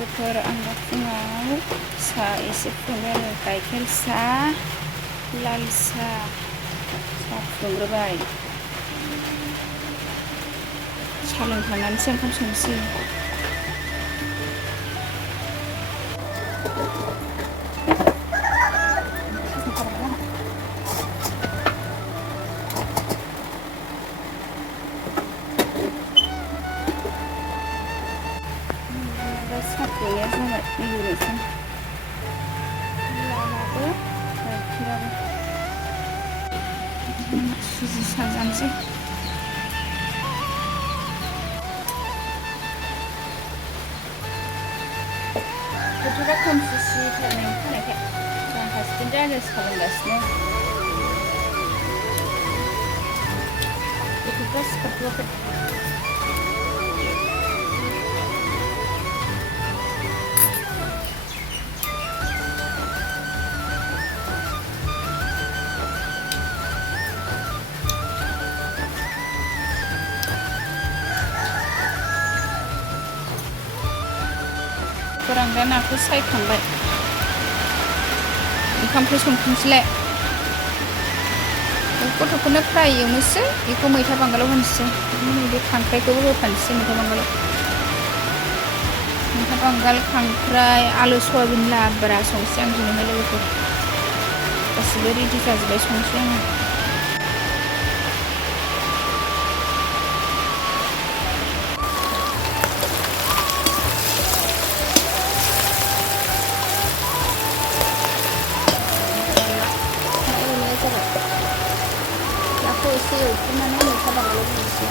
लोगोफोर आं दा फुङाव सा एसे फुदुंबाय आरो गाइखेर सा लाल सा फुदुंग्रोबाय सा लोंखांनानैसो ओंखाम संनोसै सा फुदुंनाया जाबाय नैबेनोसै लालाबो गाइखेराबो सुजि सा जानोसै बोथोरा खोमसि थारनायनि थानायखाय जों हासबेन्ड आरो खालामगासिनो गथ'फ्रा सिखारथ'वाखै आं दा नाखौ सायखांबाय ओंखामखौ संफिनसैलाय गथ'फोरनो फ्राय एवनोसै बेखौ मैथा बांगालाव होनोसै बे खांख्राइखौबो होफानोसै मैथा बांगाल खांख्राइ आलु सयाबिन लाब्रा संसै आं दिनैहाय लोगोफोर गासिबो रेडि जाजोब्बाय संसै आङो एसे एवखांनानै मैथा बांगालाव होनोसै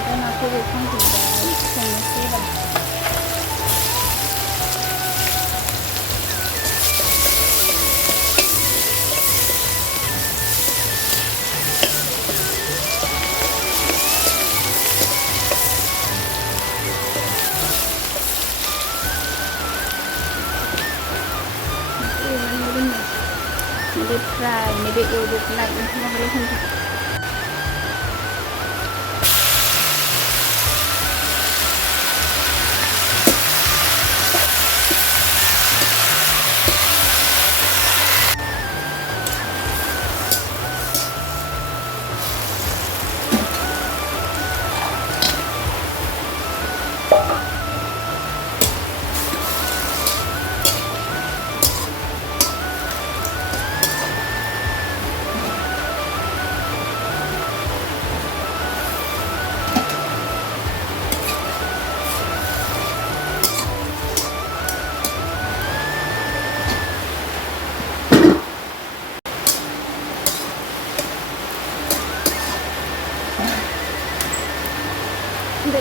आङो नाखौ एवखांजोब्बाय संनोसै एबार नैबे फ्राय नैबे एवदबनाय मैथा बांगालाव होनो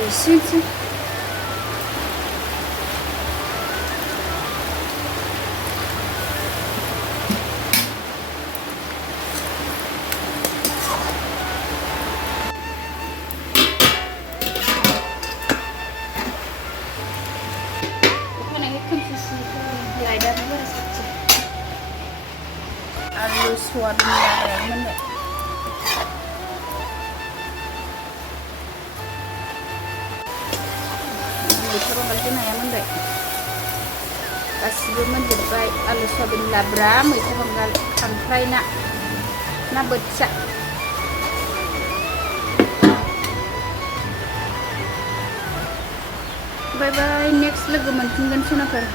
एसे आलु सयाबिन लाब्रायाबो मोनबाय मैथा बांगाल दोननाया मोनबाय गासिबो मोनजोब्बाय आलु सयाबिन लाब्रा मैथा बांगाल खांख्राइ ना बोथिया बाय बाय नेक्स्ट लोगो मोनफिनगोन सनाफोर